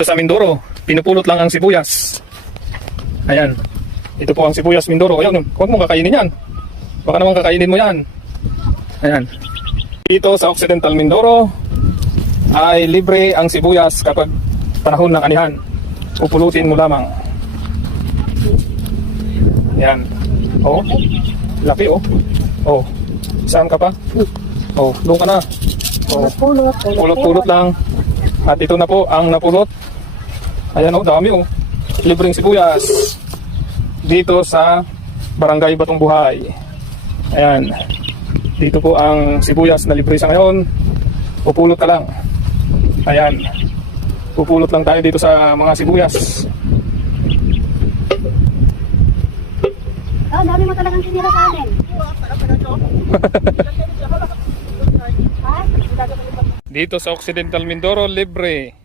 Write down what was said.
Sa Mindoro, pinupulot lang ang sibuyas. Ayan. Ito po ang sibuyas Mindoro. Ayun, huwag mo kakainin yan. Baka naman kakainin mo yan. Ayan. Dito sa Occidental Mindoro ay libre ang sibuyas kapag panahon ng anihan. Pupulutin mo lamang. Ayan. Oh, laki oh. Oh, saan ka pa? Oh, doon ka na. Oh, pulot-pulot lang. At ito na po ang napulot. Ayan oh, dami oh. Libreng sibuyas dito sa Barangay Batong Buhay. Ayan. Dito po ang sibuyas na libre sa ngayon. Pupulot ka lang. Ayan. Pupulot lang tayo dito sa mga sibuyas. Oh, dami mo talagang sinira sa amin. Dito sa Occidental Mindoro, libre.